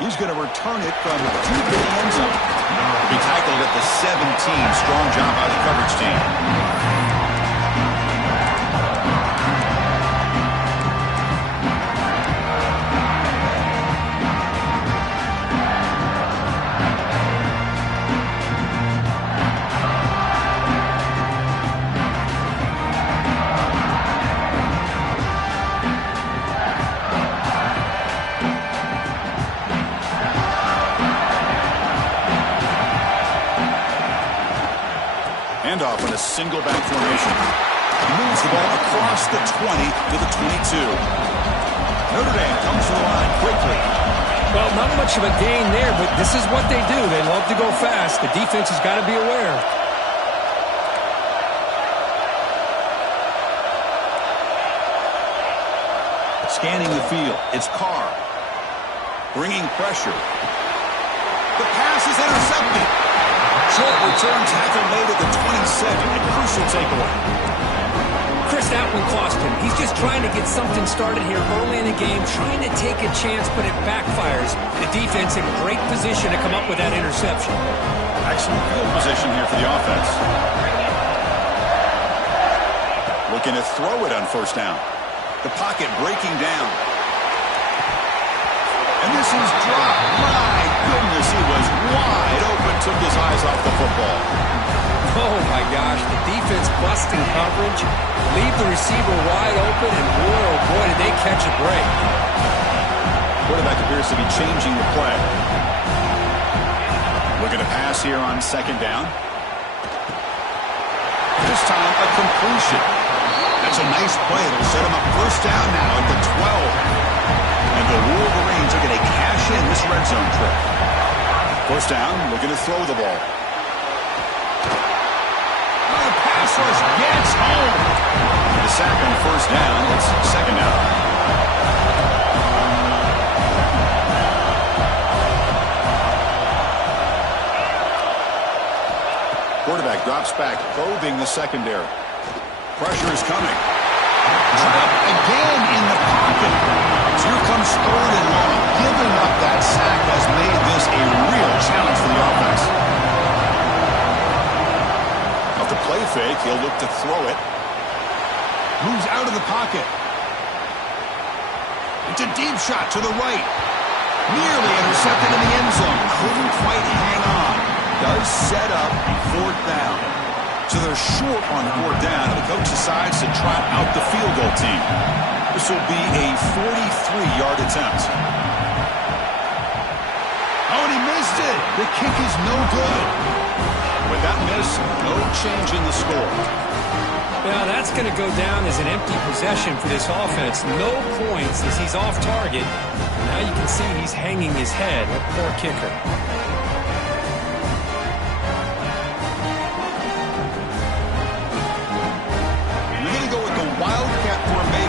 He's going to return it from deep in the end zone. He tackled at the 17. Strong job by the coverage team. Off in a single back formation. He moves the ball across the 20 to the 22. Notre Dame comes to the line quickly. Well, not much of a gain there, but this is what they do. They love to go fast. The defense has got to be aware. Scanning the field, it's Carr. Bringing pressure. The pass is intercepted. Short return tackle made at the 27. A crucial takeaway. Chris, that one cost him. He's just trying to get something started here early in the game, trying to take a chance, but it backfires. The defense in great position to come up with that interception. Excellent field position here for the offense. Looking to throw it on first down. The pocket breaking down. And this is dropped. My goodness, he was wide open, took his eyes off the football. Oh, my gosh, the defense busting coverage, leave the receiver wide open, and boy, oh boy, did they catch a break. Quarterback appears to be changing the play. Looking to pass here on second down. This time, a completion. That's a nice play. It'll set him up first down now at the 12. And the Wolverines are going to cash in this red zone trip. First down, looking to throw the ball. The pass rush gets home. The sack on first down. It's second down. Quarterback drops back, probing the secondary. Pressure is coming. Trapped again in the pocket. So here comes third and long. Giving up that sack has made this a real challenge for the offense. Off the play fake, he'll look to throw it. Moves out of the pocket. It's a deep shot to the right. Nearly intercepted in the end zone. Couldn't quite hang on. Does set up a fourth down. So they're short on fourth down, and the coach decides to trot out the field goal team. This will be a 43-yard attempt. Oh, and he missed it. The kick is no good. With that miss, no change in the score. Well, that's going to go down as an empty possession for this offense. No points as he's off target. Now you can see he's hanging his head. What poor kicker.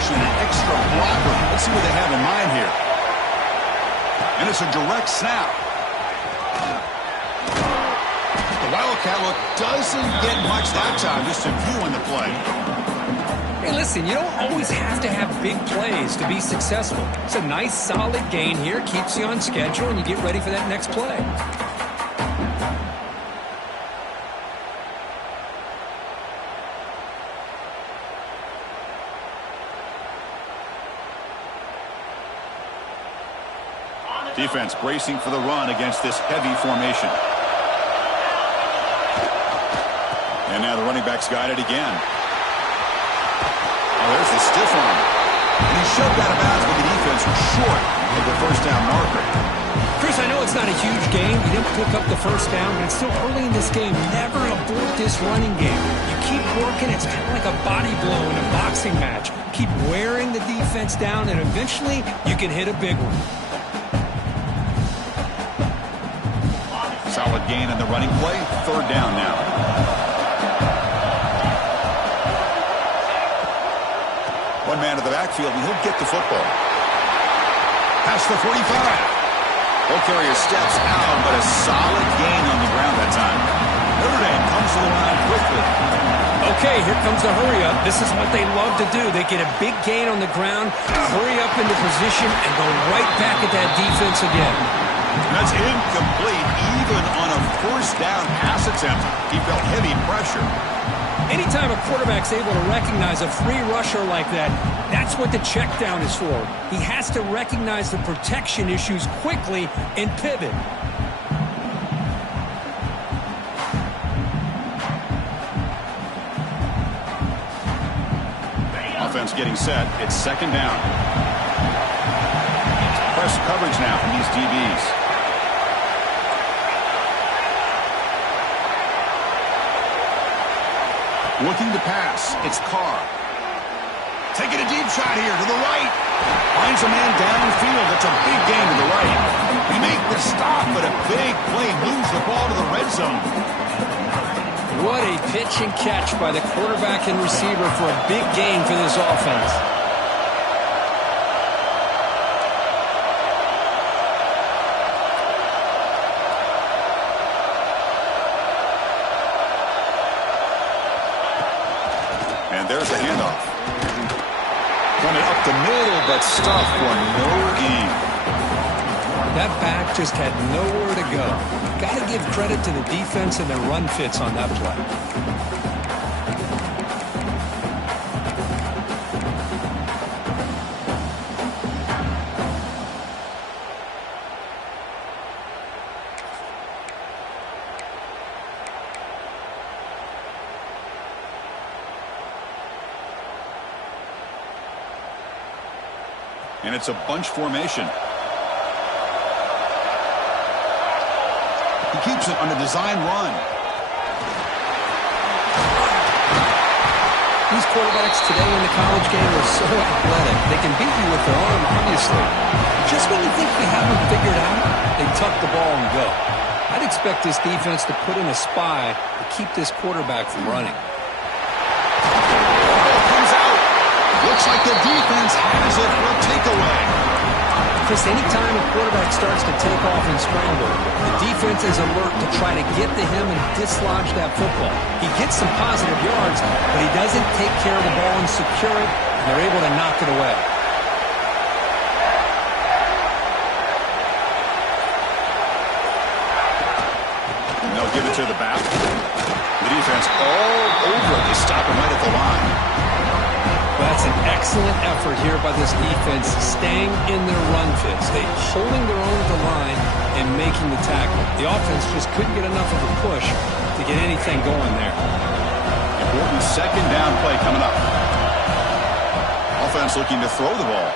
An extra blocker. Let's see what they have in mind here. And it's a direct snap. The Wildcat look doesn't get much that time. Just a few in the play. Hey, listen, you don't always have to have big plays to be successful. It's a nice, solid gain here. Keeps you on schedule, and you get ready for that next play. Defense bracing for the run against this heavy formation. And now the running back's got it again. Oh, there's the stiff arm. And he shoved out of bounds, but the defense was short of the first down marker. Chris, I know it's not a huge game. You didn't pick up the first down, but it's still early in this game. Never abort this running game. You keep working. It's kind of like a body blow in a boxing match. Keep wearing the defense down, and eventually you can hit a big one. Solid gain in the running play. Third down now. One man to the backfield, and he'll get the football. Past the 45. Ball carrier steps out, but a solid gain on the ground that time. Notre Dame comes to the line quickly. Okay, here comes the hurry up. This is what they love to do. They get a big gain on the ground, hurry up into position, and go right back at that defense again. That's incomplete. Even on a first down pass attempt, he felt heavy pressure. Anytime a quarterback's able to recognize a free rusher like that, that's what the check down is for. He has to recognize the protection issues quickly and pivot. Offense getting set. It's second down. Press coverage now from these DBs. Looking to pass. It's Carr. Taking a deep shot here to the right. Finds a man downfield. That's a big gain to the right. We make the stop, but a big play moves the ball to the red zone. What a pitch and catch by the quarterback and receiver for a big gain for this offense. And there's a handoff. Run it up the middle, but stuffed for no gain. That back just had nowhere to go. Got to give credit to the defense and their run fits on that play. And it's a bunch formation. He keeps it on a design run. These quarterbacks today in the college game are so athletic. They can beat you with their arm, obviously. Just when you think you have them figured out, they tuck the ball and go. I'd expect this defense to put in a spy to keep this quarterback from running. Looks like the defense has it for a takeaway. Chris, anytime a quarterback starts to take off and scramble, the defense is alert to try to get to him and dislodge that football. He gets some positive yards, but he doesn't take care of the ball and secure it, and they're able to knock it away. And they'll give it to the back. The defense all over it. They stop him right at the line. That's an excellent effort here by this defense, staying in their run fits. They holding their own at the line and making the tackle. The offense just couldn't get enough of a push to get anything going there. Important second down play coming up. Offense looking to throw the ball.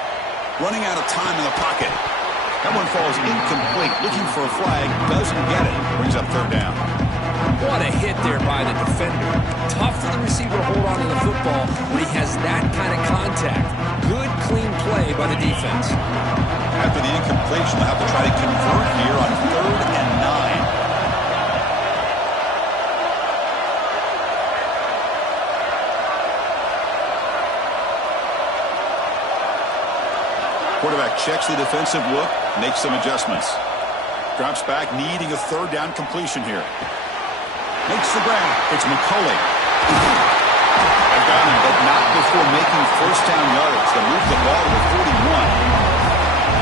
Running out of time in the pocket. That one falls incomplete. Looking for a flag. Doesn't get it. Brings up third down. What a hit there by the defender. Tough for the receiver to hold on to the football when he has that kind of contact. Good, clean play by the defense. After the incompletion, they'll have to try to convert here on 3rd and 9. Quarterback checks the defensive look, makes some adjustments. Drops back, needing a 3rd down completion here. Makes the grab. It's McCulley. They've got him, but not before making first down yards. They move the ball to 41.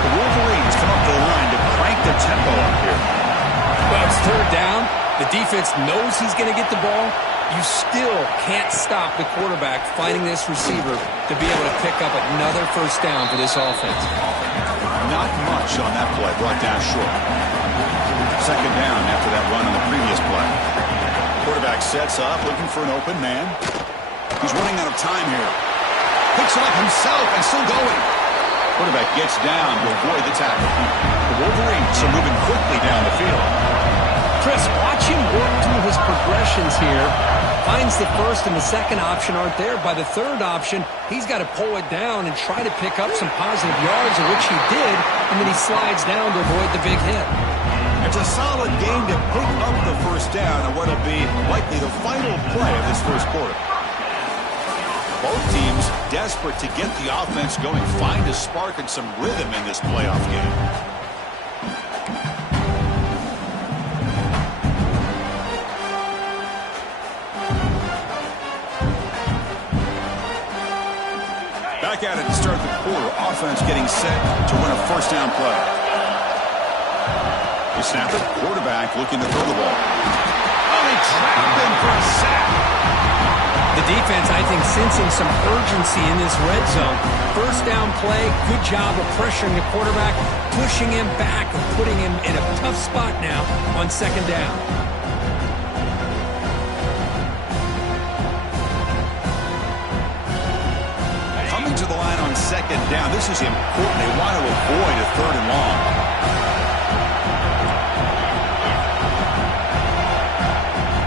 The Wolverines come up the line to crank the tempo up here. Well, it's 3rd down. The defense knows he's going to get the ball. You still can't stop the quarterback finding this receiver to be able to pick up another first down for this offense. Not much on that play, brought down short. Second down after that run on the previous play. Quarterback sets up, looking for an open man. He's running out of time here. Picks it up himself and still going. Quarterback gets down to avoid the tackle. The Wolverines are moving quickly down the field. Chris, watch him work through his progressions here. Finds the first and the second option aren't there. By the third option, he's got to pull it down and try to pick up some positive yards, of which he did, and then he slides down to avoid the big hit. It's a solid game to pick up the first down on what will be likely the final play of this first quarter. Both teams desperate to get the offense going, find a spark and some rhythm in this playoff game. Back at it to start the quarter. Offense getting set to run a first down play. To snap it, quarterback looking to throw the ball. Oh, they trapped him for a sack. The defense, I think, sensing some urgency in this red zone. First down play, good job of pressuring the quarterback, pushing him back and putting him in a tough spot now on second down. Coming to the line on second down. This is important. They want to avoid a third and long.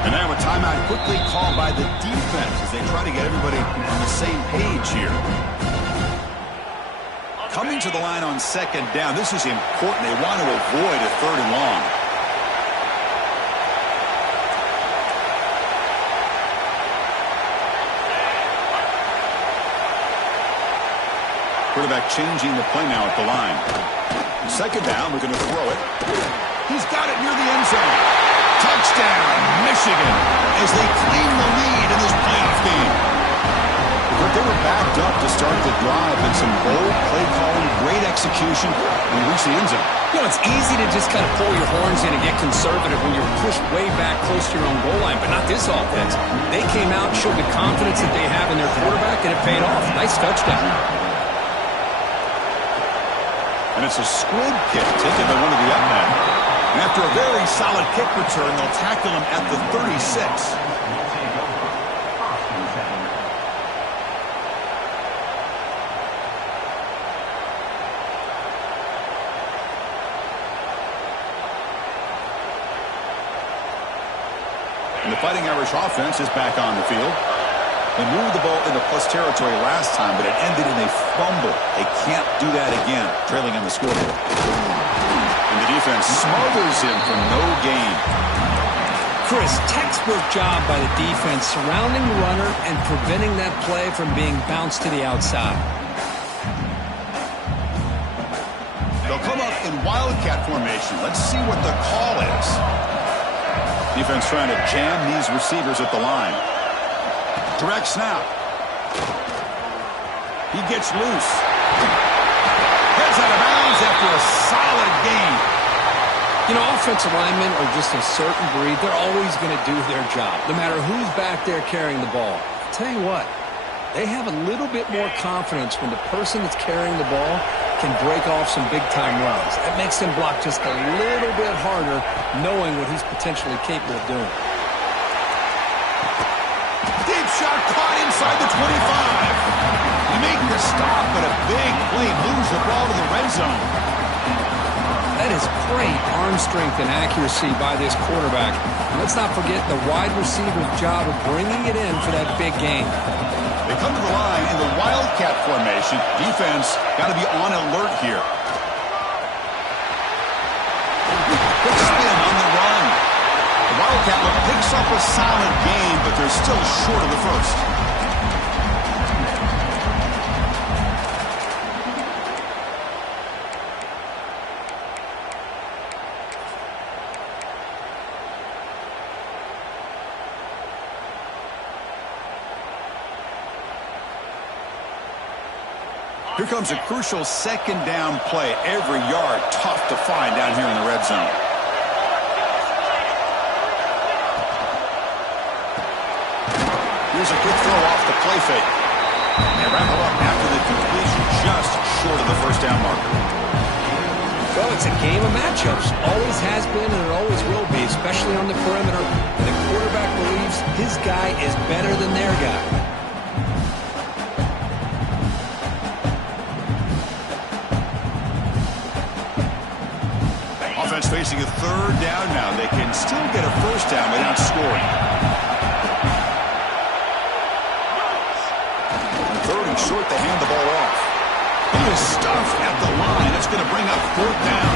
And now a timeout quickly called by the defense as they try to get everybody on the same page here. Coming to the line on second down. This is important. They want to avoid a third and long. Quarterback changing the play now at the line. Second down, we're going to throw it. He's got it near the end zone. Touchdown, Michigan, as they claim the lead in this playoff game. But they were backed up to start the drive and some bold play calling, great execution, and reach the end zone. You know, it's easy to just kind of pull your horns in and get conservative when you're pushed way back close to your own goal line, but not this offense. They came out, showed the confidence that they have in their quarterback, and it paid off. Nice touchdown. And it's a squib kick taken by one of the up men. And after a very solid kick return, they'll tackle him at the 36. And the Fighting Irish offense is back on the field. They moved the ball into plus territory last time, but it ended in a fumble. They can't do that again, trailing on the scoreboard. And the defense smothers him for no gain. Chris, textbook job by the defense surrounding the runner and preventing that play from being bounced to the outside. They'll come up in wildcat formation. Let's see what the call is. Defense trying to jam these receivers at the line. Direct snap. He gets loose. Heads out of bounds after a solid gain. You know, offensive linemen are just a certain breed. They're always going to do their job, no matter who's back there carrying the ball. I'll tell you what, they have a little bit more confidence when the person that's carrying the ball can break off some big-time runs. That makes them block just a little bit harder, knowing what he's potentially capable of doing. Deep shot caught inside the 25. He making a stop, but a big play moves the ball to the red zone. That is great arm strength and accuracy by this quarterback. And let's not forget the wide receiver's job of bringing it in for that big game. They come to the line in the wildcat formation. Defense got to be on alert here. Good spin on the run. The wildcat picks up a solid gain, but they're still short of the first. Here comes a crucial second down play. Every yard tough to find down here in the red zone. Here's a quick throw off the play fake. And wrap it up after the completion, just short of the first down marker. Well, it's a game of matchups. Always has been and it always will be, especially on the perimeter. And the quarterback believes his guy is better than their guy. Offense facing a third down now. They can still get a first down without scoring. On third and short, they hand the ball off. He is stuffed at the line. It's going to bring up fourth down.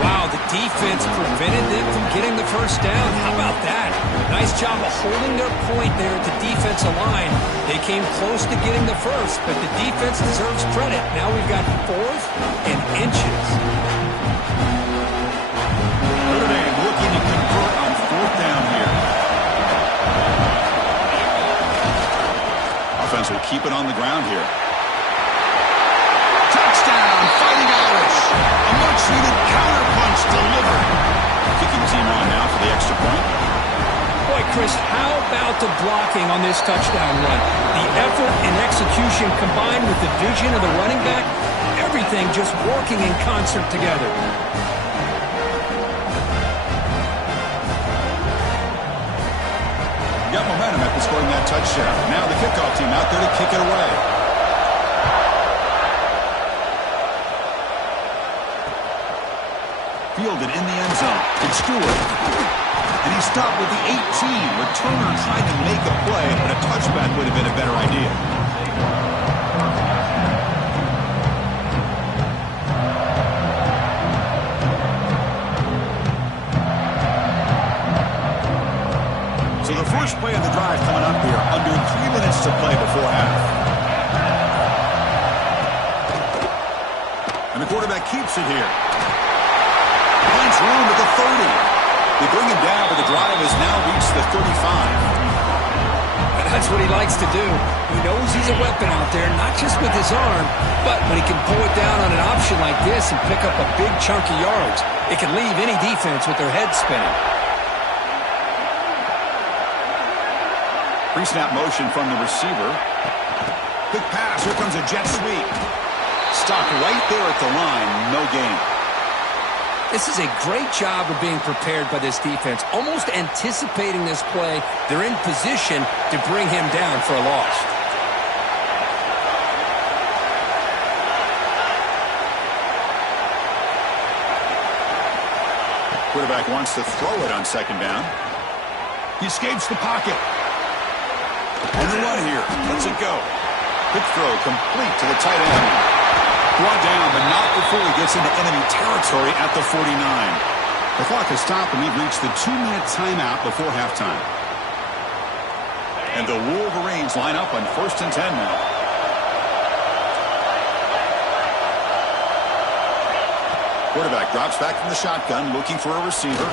Wow, the defense prevented them from getting the first down. How about that? Nice job of holding their point there at the defensive line. They came close to getting the first, but the defense deserves credit. Now we've got fourth and inches. Looking to convert on fourth down here. Offense will keep it on the ground here. Touchdown, Fighting Irish. A much-needed counterpunch delivered team on now for the extra point. Boy, Chris, how about the blocking on this touchdown run? The effort and execution combined with the vision of the running back, everything just working in concert together. Got momentum after scoring that touchdown. Now the kickoff team out there to kick it away. Fielded in the end zone. It's Stewart. And he stopped with the 18. Returner trying to make a play, but a touchback would have been a better idea. So the first play of the drive coming up here, under 3 minutes to play before half. And the quarterback keeps it here. Finds room at the 30. They bring him down, but the drive has now reached the 35. And that's what he likes to do. He knows he's a weapon out there, not just with his arm, but when he can pull it down on an option like this and pick up a big chunk of yards, it can leave any defense with their head spinning. Pre-snap motion from the receiver. Quick pass. Here comes a jet sweep. Stopped right there at the line. No gain. This is a great job of being prepared by this defense. Almost anticipating this play, they're in position to bring him down for a loss. Quarterback wants to throw it on second down. He escapes the pocket. On the run here. Lets it go. Quick throw complete to the tight end. Brought down, but not before he gets into enemy territory at the 49. The clock has stopped, and we've reached the 2-minute timeout before halftime. And the Wolverines line up on 1st and 10 now. Quarterback drops back from the shotgun, looking for a receiver.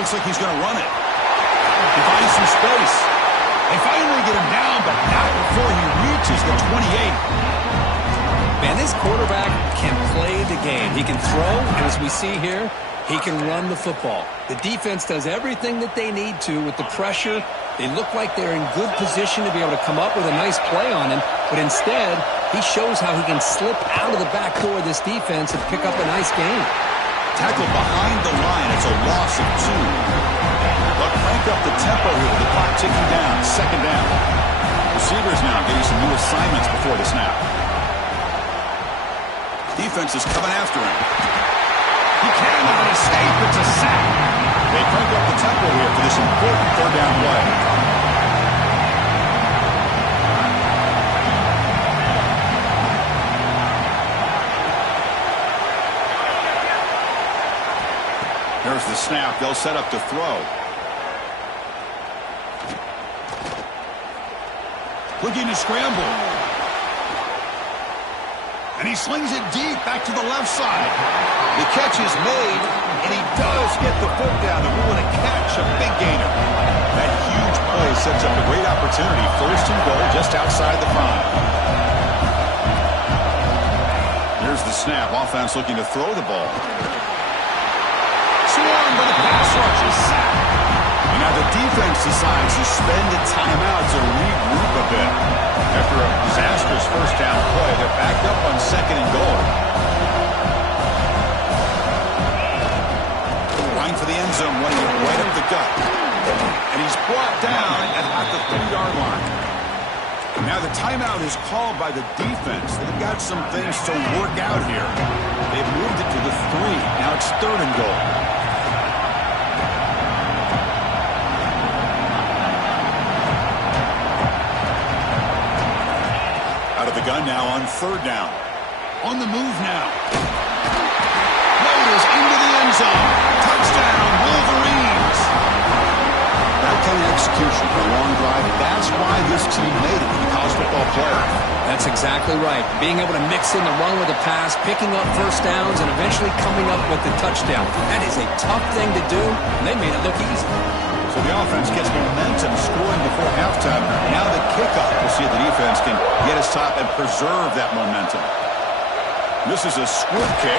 Looks like he's going to run it. He finds some space. They finally get him down, but not before he reaches the 28. Man, this quarterback can play the game. He can throw, and as we see here, he can run the football. The defense does everything that they need to with the pressure. They look like they're in good position to be able to come up with a nice play on him, but instead, he shows how he can slip out of the back door of this defense and pick up a nice gain. Tackled behind the line. It's a loss of 2. But crank up the tempo here with the clock ticking down. Second down. Receivers now getting some new assignments before the snap. Defense is coming after him. He cannot escape. It's a sack. They crank up the tempo here for this important third down play. There's the snap. They'll set up to throw. Looking to scramble. And he slings it deep back to the left side. The catch is made, and he does get the foot down. The rule in a catch, a big gainer. That huge play sets up a great opportunity. 1st and goal just outside the 5. Here's the snap. Offense looking to throw the ball. Swarmed by the pass rush is sacked. And now the defense decides to spend a timeout to regroup a bit. After a disastrous first down play, they're back up on 2nd and goal. Running for the end zone, running it right up the gut. And he's brought down at about the 3-yard line. Now the timeout is called by the defense. They've got some things to work out here. They've moved it to the 3. Now it's 3rd and goal. Gun now on 3rd down. On the move now. Loaders into the end zone. Touchdown, Wolverines. That kind of execution for a long drive, that's why this team made it to the college football playoff. That's exactly right. Being able to mix in the run with the pass, picking up first downs, and eventually coming up with the touchdown. That is a tough thing to do, and they made it look easy. So the offense gets momentum, scoring before halftime. Now the kickoff. We'll see if the defense can get his top and preserve that momentum. This is a squib kick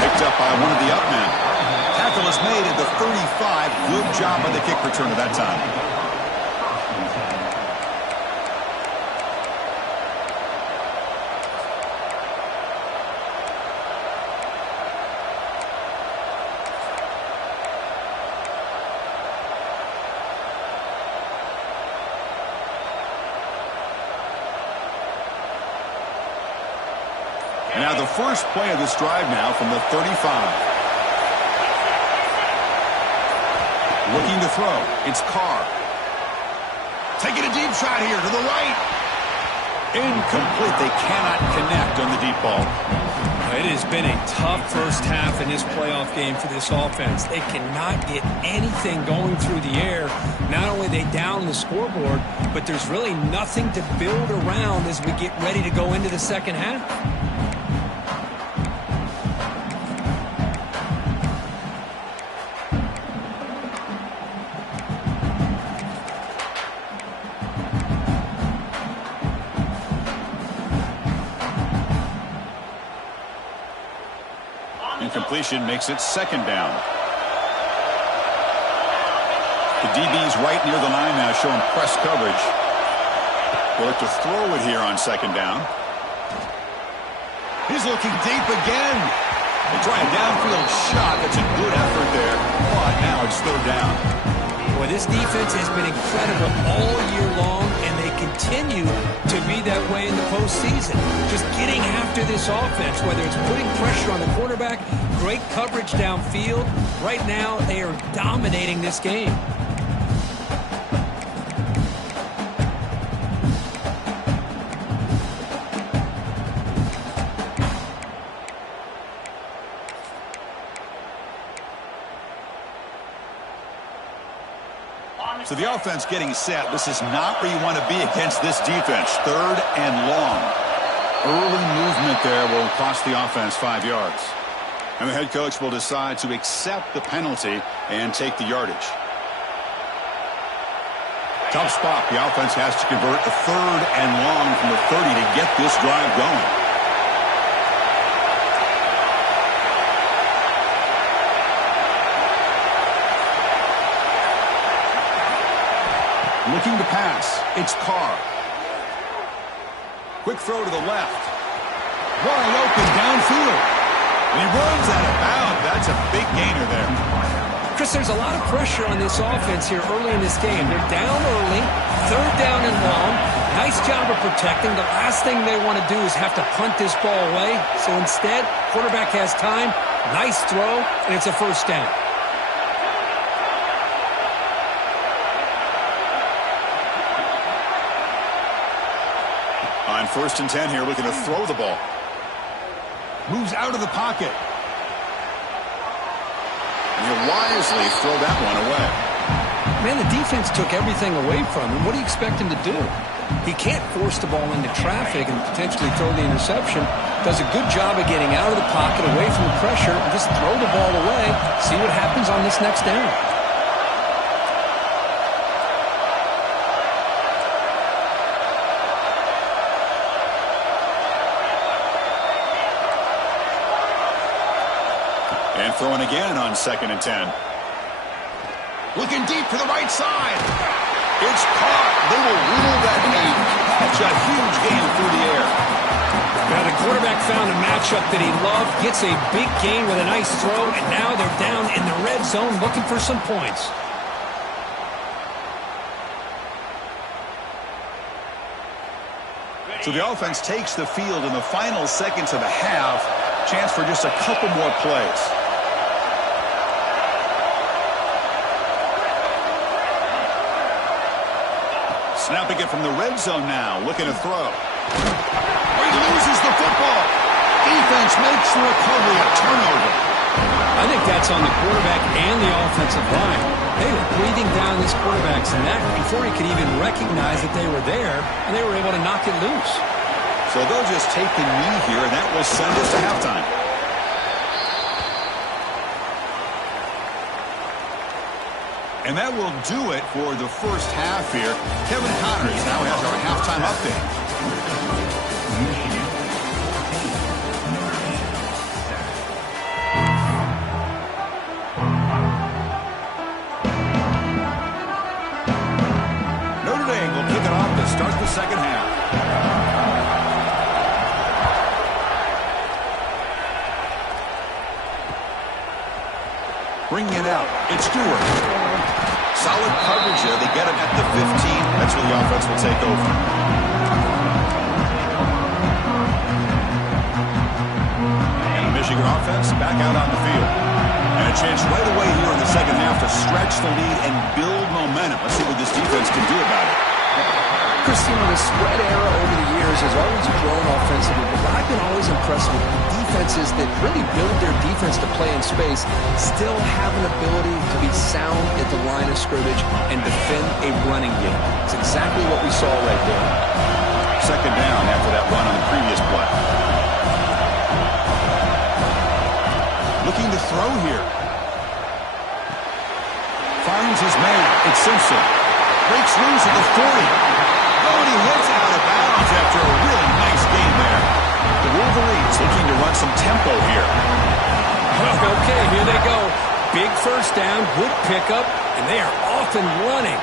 picked up by one of the up men. Tackle is made at the 35. Good job on the kick return at that time. And now the first play of this drive now from the 35. Looking to throw. It's Carr. Taking a deep shot here to the right. Incomplete. They cannot connect on the deep ball. It has been a tough first half in this playoff game for this offense. They cannot get anything going through the air. Not only are they down the scoreboard, but there's really nothing to build around as we get ready to go into the second half. Incompletion makes it second down. The DB's right near the line now, showing press coverage. They'll look to throw it here on second down. He's looking deep again. They try a downfield shot. That's a good effort there. But now it's third down. Boy, this defense has been incredible all year long, and they continue to be that way in the postseason. Just getting after this offense, whether it's putting pressure on the quarterback, great coverage downfield. Right now, they are dominating this game. So the offense getting set. This is not where you want to be against this defense. Third and long. Early movement there will cost the offense 5 yards. And the head coach will decide to accept the penalty and take the yardage. Tough spot. The offense has to convert a third and long from the 30 to get this drive going. Looking to pass. It's Carr. Quick throw to the left. Wide open downfield. And he runs out of bounds. That's a big gainer there. Chris, there's a lot of pressure on this offense here early in this game. They're down early, third down and long. Nice job of protecting. The last thing they want to do is have to punt this ball away. So instead, quarterback has time. Nice throw, and it's a first down. On 1st and 10 here, looking to throw the ball. Moves out of the pocket. And he'll wisely throw that one away. Man, the defense took everything away from him. What do you expect him to do? He can't force the ball into traffic and potentially throw the interception. Does a good job of getting out of the pocket, away from the pressure, and just throw the ball away. See what happens on this next down. And throwing again on 2nd and 10. Looking deep to the right side. It's caught. They will rule that game. That's a huge gain through the air. Now the quarterback found a matchup that he loved, gets a big gain with a nice throw, and now they're down in the red zone looking for some points. So the offense takes the field in the final seconds of the half. Chance for just a couple more plays. Snapping it from the red zone now, looking to throw. He loses the football. Defense makes the recovery, a turnover. I think that's on the quarterback and the offensive line. They were breathing down this quarterback's neck before he could even recognize that they were there, and they were able to knock it loose. So they'll just take the knee here, and that will send us to halftime. And that will do it for the first half here. Kevin Connors now has our halftime update. Bringing it out. It's Stewart. Solid coverage there. They get him at the 15. That's where the offense will take over. And the Michigan offense back out on the field. And a chance right away here in the second half to stretch the lead and build momentum. Let's see what this defense can do about it. Chris, the spread era over the years has always grown offensively, but I've been always impressed with the defenses that really build their defense to play in space, still have an ability to be sound at the line of scrimmage and defend a running game. It's exactly what we saw right there. Second down after that run on the previous play. Looking to throw here. Finds his man. It's Simpson. Breaks loose at the 40. Oh, and he hits out of bounds after a really nice game there. The Wolverines looking to run some tempo here. Okay, here they go. Big first down, good pickup, and they are off and running.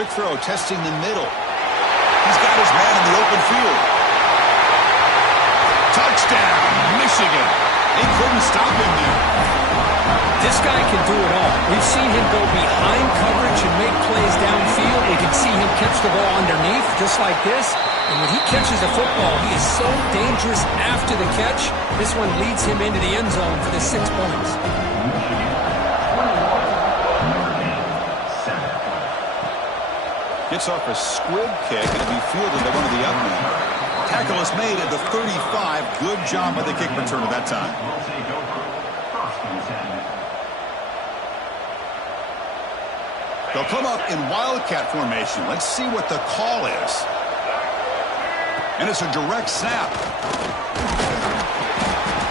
Quick throw, testing the middle. He's got his man in the open field. Touchdown, Michigan. They couldn't stop him there. This guy can do it all. We've seen him go behind coverage and make plays downfield. We can see him catch the ball underneath, just like this. And when he catches the football, he is so dangerous after the catch. This one leads him into the end zone for the 6 points. Gets off a squib kick and it'll be fielded by one of the up men. Tackle is made at the 35. Good job by the kick returner that time. They'll come up in Wildcat formation. Let's see what the call is. And it's a direct snap.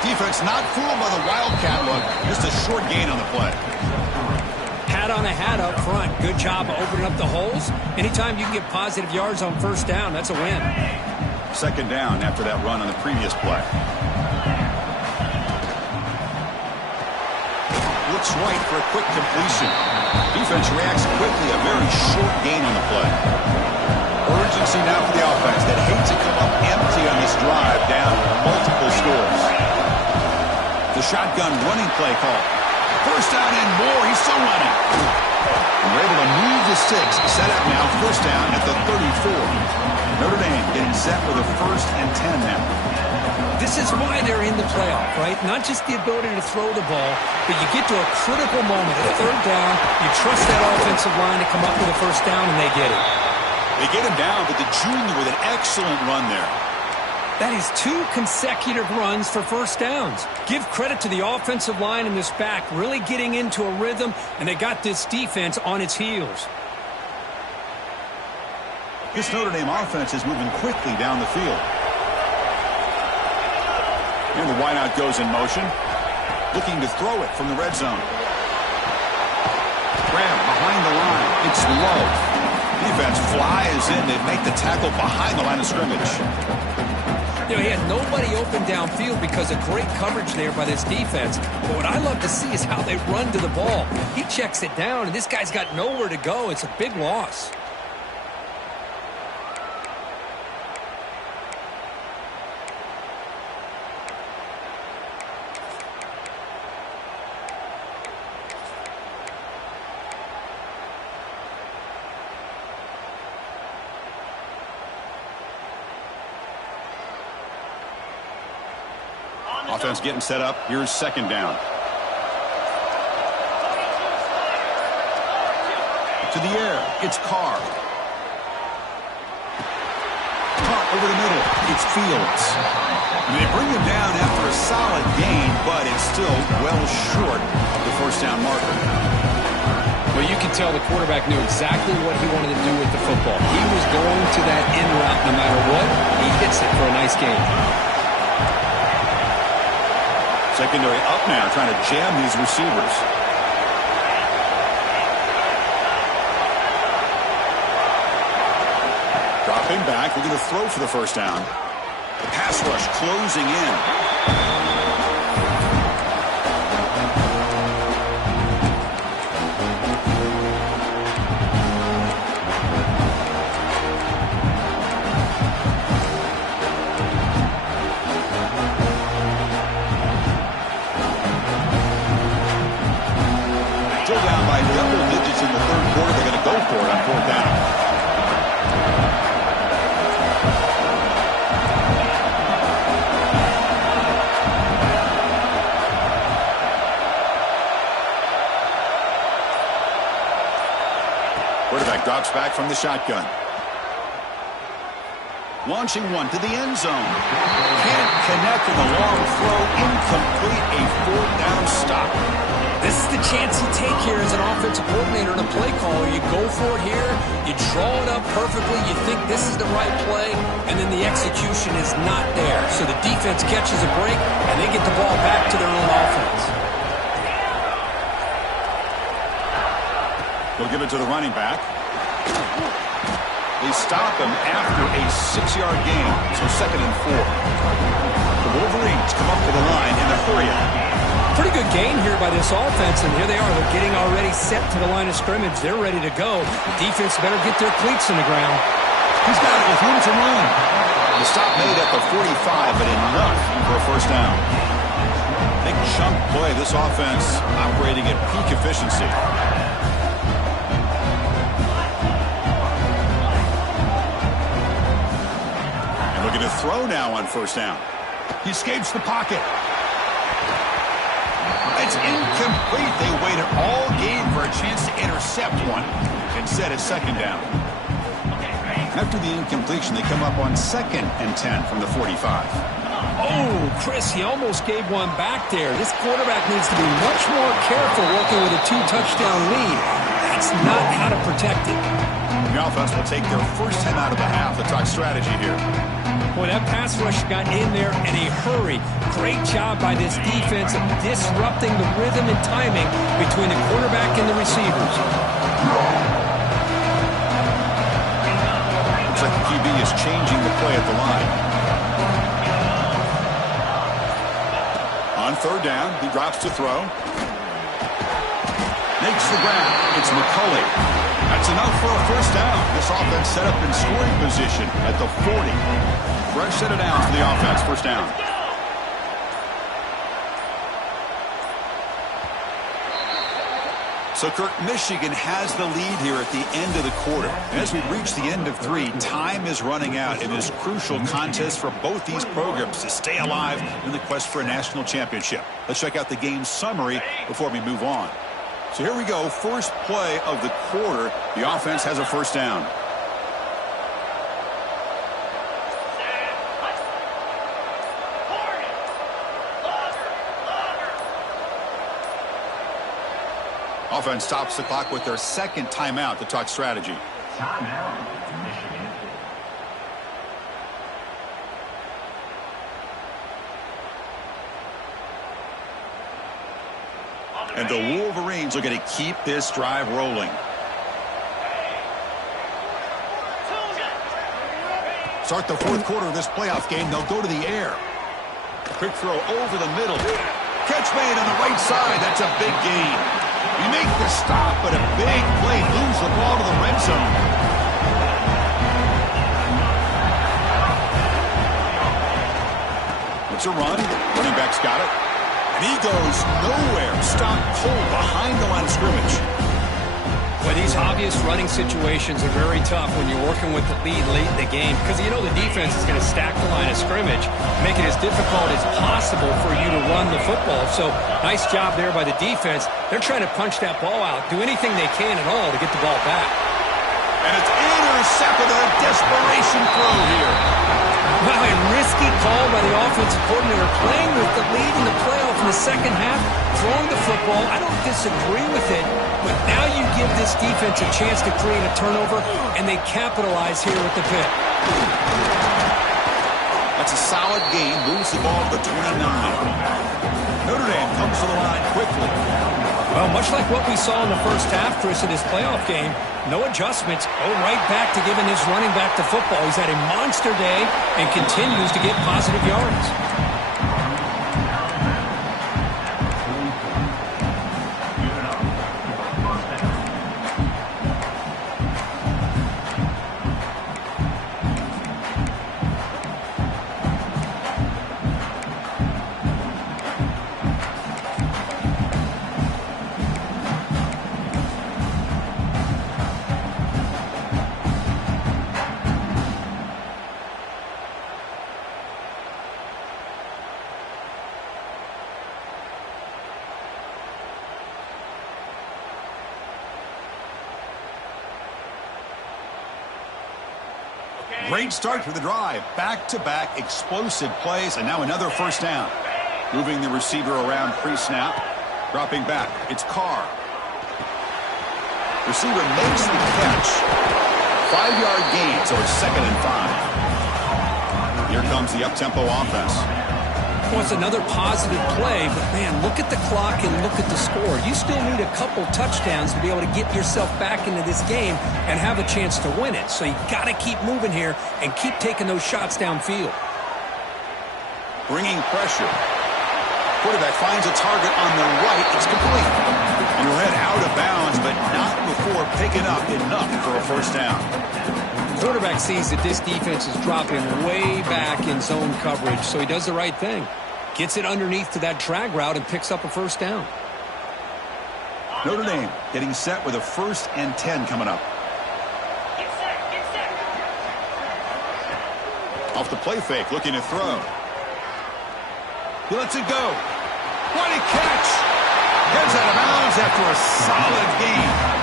Defense not fooled by the Wildcat look. Just a short gain on the play. Hat on a hat up front. Good job of opening up the holes. Anytime you can get positive yards on first down, that's a win. Second down after that run on the previous play. Looks right for a quick completion. Defense reacts quickly. A very short gain on the play. Urgency now for the offense that hate to come up empty on this drive, down multiple scores. The shotgun running play call. First down and more. He's still running. And we're able to move the sticks. Set up now. First down at the 34. Notre Dame getting set for the 1st and 10 now. This is why they're in the playoff, right? Not just the ability to throw the ball, but you get to a critical moment, a third down, you trust that offensive line to come up with a first down, and they get it. They get him down, but the junior with an excellent run there. That is 2 consecutive runs for first downs. Give credit to the offensive line in this back, really getting into a rhythm, and they got this defense on its heels. This Notre Dame offense is moving quickly down the field. And the wideout goes in motion. Looking to throw it from the red zone. Graham behind the line. It's low. Defense flies in. They make the tackle behind the line of scrimmage. He had nobody open downfield because of great coverage there by this defense. But what I love to see is how they run to the ball. He checks it down, and this guy's got nowhere to go. It's a big loss. Offense getting set up. Here's second down. To the air. It's Carr. Caught over the middle. It's Fields. And they bring him down after a solid gain, but it's still well short of the first down marker. Well, you can tell the quarterback knew exactly what he wanted to do with the football. He was going to that end route no matter what. He hits it for a nice gain. Secondary up now, trying to jam these receivers. Dropping back, looking to throw for the first down. The pass rush closing in. drops back from the shotgun. Launching one to the end zone. Can't connect with a long throw. Incomplete. A fourth down stop. This is the chance you take here as an offensive coordinator and a play caller. You go for it here. You draw it up perfectly. You think this is the right play, and then the execution is not there. So the defense catches a break, and they get the ball back to their own offense. They'll give it to the running back. They stop him after a 6-yard gain, so 2nd and 4. The Wolverines come up to the line in a hurry. Pretty good gain here by this offense, and here they are. They're getting already set to the line of scrimmage. They're ready to go. Defense better get their cleats in the ground. He's got it with room to run. The stop made at the 45, but enough for a first down. Big chunk play. This offense operating at peak efficiency. Looking to throw now on first down. He escapes the pocket. It's incomplete. They waited all game for a chance to intercept one. Instead, it's 2nd down. After the incompletion, they come up on 2nd and 10 from the 45. Oh, Chris, he almost gave one back there. This quarterback needs to be much more careful working with a 2-touchdown lead. That's not how to protect it. The offense will take their first 10 out of the half. The talk strategy here. Boy, that pass rush got in there in a hurry. Great job by this defense of disrupting the rhythm and timing between the quarterback and the receivers. Looks like the QB is changing the play at the line. On 3rd down, he drops to throw. Makes the grab. It's McCulley. That's enough for a first down. This offense set up in scoring position at the 40. Fresh set of downs for the offense. First down. So, Kirk, Michigan has the lead here at the end of the quarter. And as we reach the end of 3, time is running out in this crucial contest for both these programs to stay alive in the quest for a national championship. Let's check out the game summary before we move on. So here we go. First play of the quarter. The offense has a first down. Offense stops the clock with their 2nd timeout to talk strategy. Timeout, Michigan. And the Wolverines are going to keep this drive rolling. Start the 4th quarter of this playoff game. They'll go to the air. Quick throw over the middle. Catch made on the right side. That's a big gain. You make the stop, but a big play. Moves the ball to the red zone. It's a run. Running back's got it. And he goes nowhere. Stop cold behind the line of scrimmage. Well, these obvious running situations are very tough when you're working with the lead late in the game because you know the defense is going to stack the line of scrimmage, make it as difficult as possible for you to run the football. So nice job there by the defense. They're trying to punch that ball out, do anything they can at all to get the ball back. And it's intercepted on a desperation throw here. Wow, a risky call by the offensive coordinator, playing with the lead in the playoff in the 2nd half, throwing the football. I don't disagree with it, but now you give this defense a chance to create a turnover, and they capitalize here with the pick. That's a solid game. Moves the ball to the 29. Notre Dame comes to the line quickly. Well, much like what we saw in the first half, Chris, in this playoff game, no adjustments. Go right back to giving his running back the football. He's had a monster day and continues to get positive yards. Great start to the drive. Back-to-back explosive plays, and now another first down. Moving the receiver around pre-snap. Dropping back. It's Carr. Receiver makes the catch. 5-yard gain, so it's 2nd and 5. Here comes the up-tempo offense. Well, it's another positive play, but man, look at the clock and look at the score. You still need a couple touchdowns to be able to get yourself back into this game and have a chance to win it. So you got to keep moving here and keep taking those shots downfield. Bringing pressure. Quarterback finds a target on the right. It's complete. And he'll head out of bounds, but not before picking up enough for a first down. Quarterback sees that this defense is dropping way back in zone coverage, so he does the right thing. Gets it underneath to that drag route and picks up a first down. Notre Dame getting set with a 1st and 10 coming up. Get set. Off the play fake, looking to throw. He lets it go. What a catch! Gets out of bounds after a solid gain.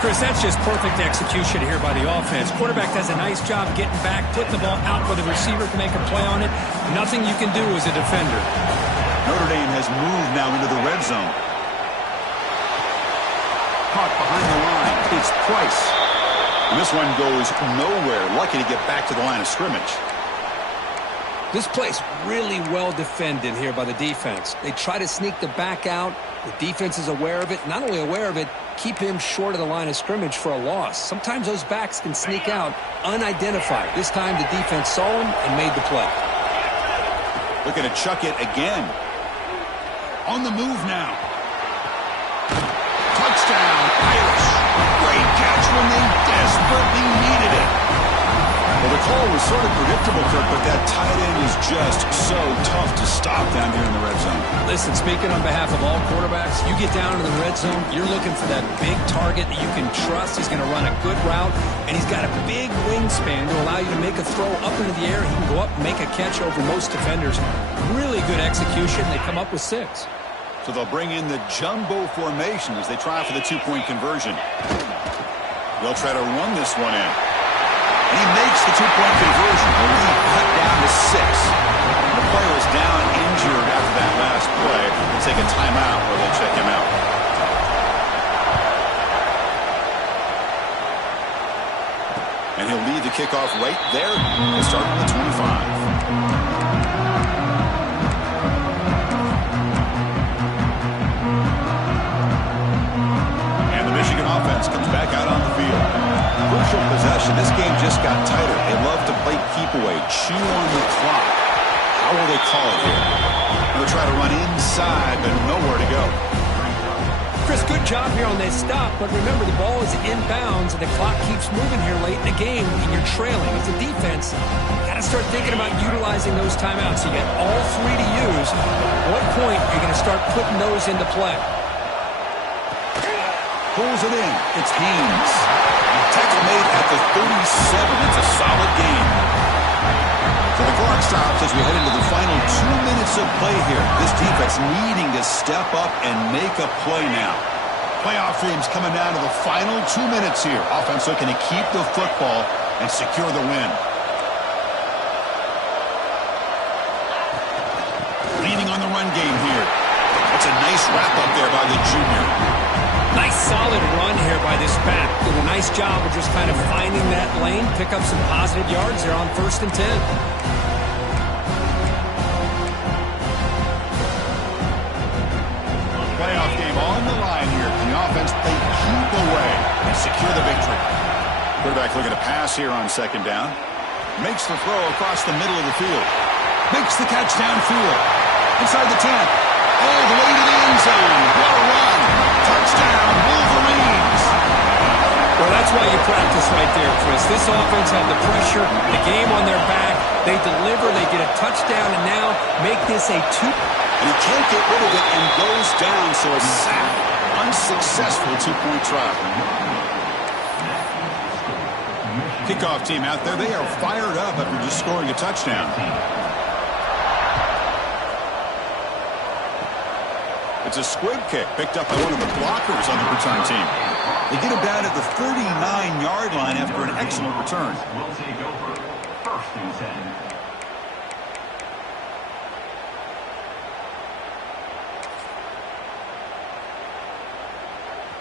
Chris, that's just perfect execution here by the offense. Quarterback does a nice job getting back, putting the ball out where the receiver can make a play on it. Nothing you can do as a defender. Notre Dame has moved now into the red zone. Caught behind the line. It's Price. And this one goes nowhere. Lucky to get back to the line of scrimmage. This play's really well defended here by the defense. They try to sneak the back out. The defense is aware of it. Not only aware of it, keep him short of the line of scrimmage for a loss. Sometimes those backs can sneak out unidentified. This time the defense saw him and made the play. Looking to chuck it again. On the move now. Touchdown, Irish. Great catch when they desperately needed it. Well, the call was sort of predictable, Kirk, but that tight end is just so tough to stop down here in the red zone. Listen, speaking on behalf of all quarterbacks, you get down to the red zone, you're looking for that big target that you can trust. He's going to run a good route, and he's got a big wingspan to allow you to make a throw up into the air. He can go up and make a catch over most defenders. Really good execution. They come up with 6. So they'll bring in the jumbo formation as they try for the 2-point conversion. They'll try to run this one in. And he makes the 2-point conversion. The lead cut down to 6. The player is down injured after that last play. They'll take a timeout or they'll check him out. And he'll lead the kickoff right there. They start on the 25. Offense comes back out on the field. Crucial possession. This game just got tighter. They love to play keep away, chew on the clock. How will they call it here? They'll try to run inside, but nowhere to go. Chris, good job here on this stop, but remember the ball is inbounds and the clock keeps moving here late in the game and you're trailing. As a defense, you got to start thinking about utilizing those timeouts. You got all 3 to use. At what point are you going to start putting those into play? Pulls it in. It's Haynes. Tackle made at the 37. It's a solid game. So the clock stops as we head into the final 2 minutes of play here. This defense needing to step up and make a play now. Playoff dreams coming down to the final 2 minutes here. Offense looking to keep the football and secure the win. Leaning on the run game here. That's a nice wrap-up there by the junior. Nice solid run here by this back. Did a nice job of just kind of finding that lane, pick up some positive yards there on 1st and 10. Playoff game on the line here. Can the offense play keep away and secure the victory? Quarterback looking to pass here on 2nd down. Makes the throw across the middle of the field. Makes the catch downfield. Inside the 10. All the way to the end zone. What a run. Touchdown, Wolverines. Well, that's why you practice right there, Chris. This offense had the pressure, the game on their back. They deliver, they get a touchdown, and now make this a 2. And he can't get rid of it and goes down, so a sack. Unsuccessful 2-point try. Kickoff team out there, they are fired up after just scoring a touchdown. It's a squib kick picked up by one of the blockers on the return team. They get him down at the 39-yard line after an excellent return. Will take over 1st and 10.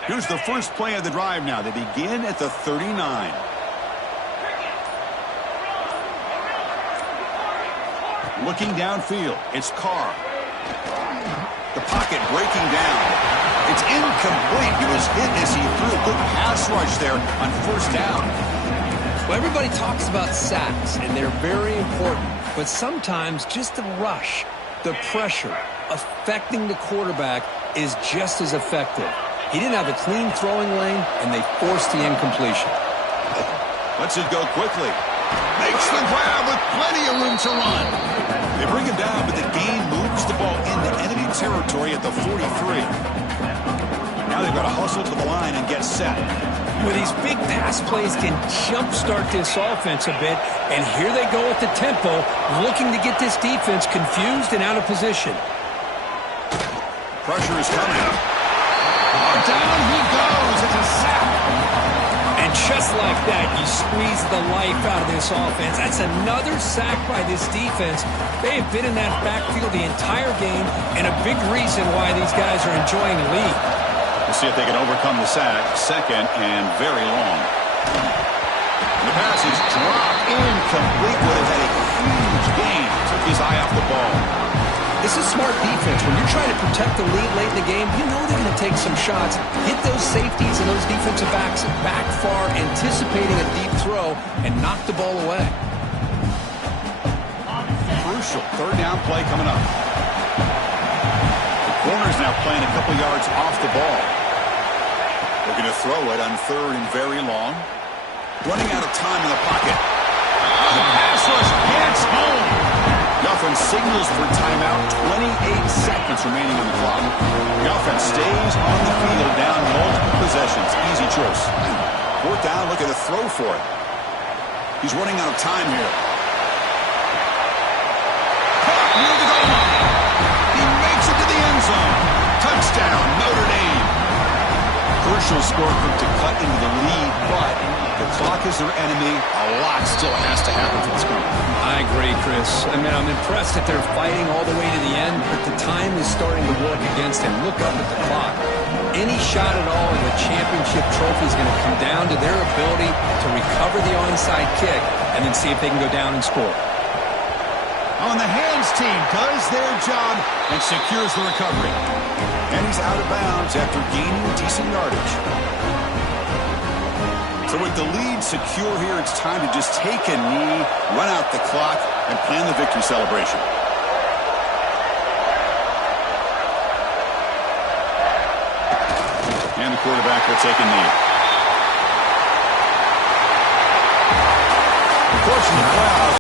Here's the first play of the drive now. They begin at the 39. Looking downfield, it's Carr. The pocket breaking down. It's incomplete. He was hit as he threw a good pass rush there on 1st down. Well, everybody talks about sacks, and they're very important. But sometimes just the rush, the pressure, affecting the quarterback is just as effective. He didn't have a clean throwing lane, and they forced the incompletion. Lets it go quickly. Makes the grab with plenty of room to run. They bring him down, but the game moves the ball into enemy territory at the 43. Now they've got to hustle to the line and get set. Well, these big pass plays can jumpstart this offense a bit, and here they go at the tempo, looking to get this defense confused and out of position. Pressure is coming. Down he goes. It's a sack. And just like that, you squeeze the life out of this offense. That's another sack by this defense. They have been in that backfield the entire game, and a big reason why these guys are enjoying the lead. We'll see if they can overcome the sack. 2nd and very long. The pass is dropped incomplete. Would have had a huge gain. Took his eye off the ball. This is smart defense. When you're trying to protect the lead late in the game, you know they're going to take some shots, hit those safeties and those defensive backs back far, anticipating a deep throw, and knock the ball away. Crucial 3rd down play coming up. The corner's now playing a couple yards off the ball. Looking to throw it on 3rd and very long. Running out of time in the pocket. The pass rush gets home. Guffin signals for timeout. 28 seconds remaining on the clock. The offense stays on the field, down multiple possessions. Easy choice. 4th down, looking to throw for it. He's running out of time here. Caught near the goal line. He makes it to the end zone. Touchdown, Notre Dame. Crucial score for to cut into the lead, but the clock is their enemy. A lot still has to happen for this game. I agree, Chris. I mean, I'm impressed that they're fighting all the way to the end, but the time is starting to work against him. Look up at the clock. Any shot at all in the championship trophy is going to come down to their ability to recover the onside kick and then see if they can go down and score. On the hands team does their job and secures the recovery. And he's out of bounds after gaining decent yardage. So with the lead secure here, it's time to just take a knee, run out the clock, and plan the victory celebration. And the quarterback will take a knee. Of course, in the playoffs,